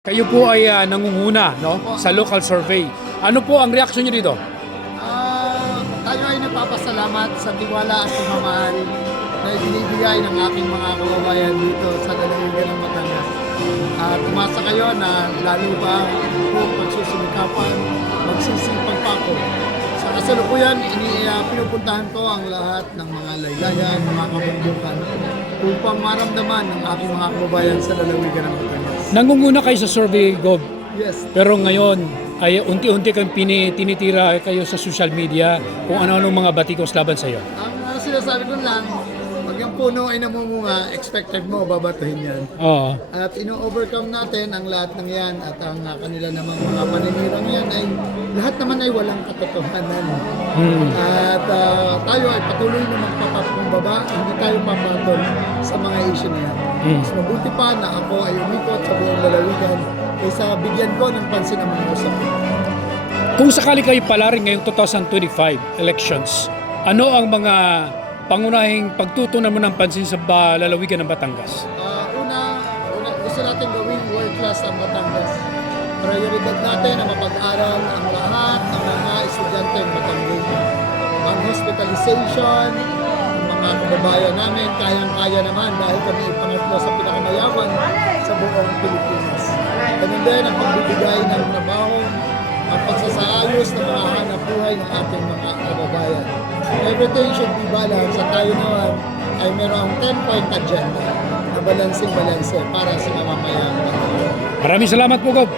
Kayo po ay nangunguna, no, sa local survey. Ano po ang reaksyon niyo dito? Tayo ay nagpapasalamat sa tiwala at pagmamahal na ibinibigay ng aking mga kababayan dito sa lalawigan ng Batangas. Tumasa kayo na lalo pa po pagsusumikapan, magsisipag pa ako. Sa kasalukuyan, pinupuntahan ko ang lahat ng mga laylayan, mga kabundukan upang maramdaman ng aking mga kababayan sa lalawigan ng Batangas. Nangunguna kayo sa survey, Gob. Yes. Pero ngayon ay unti-unti kang tinitira kayo sa social media kung ano-anong mga batikos laban sa iyo. Ang sinasabi ko lang, pag yung puno ay namumunga, expected mo, babatuhin yan. Oo. At ino-overcome natin ang lahat ng yan at ang kanila namang mga paninirang yan ay lahat naman ay walang katotohanan. At tayo ay patuloy na magpapakumbaba, hindi tayo papatol sa mga issue na yan. Mas mabuti pa na ako ay umikot sa buong lalawigan kaysa bigyan ko ng pansin ang mga usapin. Kung sakali kayo palarin ngayong 2025 elections, ano ang mga pangunahing pagtutunan mo ng pansin sa lalawigan ng Batangas? Una, gusto natin gawing world class ang Batangas. Prioridad natin na mapag-aral ang lahat ng mga estudyante ng Batangas. Ang hospitalization, ang mga kababayan namin, kayang-kaya naman dahil kami pangatlo sa pinakamayaman sa buong Pilipinas. Ganun din ang pagbibigay ng trabaho, ang pagsasaayos ng mga hanap buhay ng ating mga kababayan. Everything should be balanced at tayo naman ay mayroong 10-point agenda na balansing-balanse para sa mamamayan. Maraming salamat po, Gob.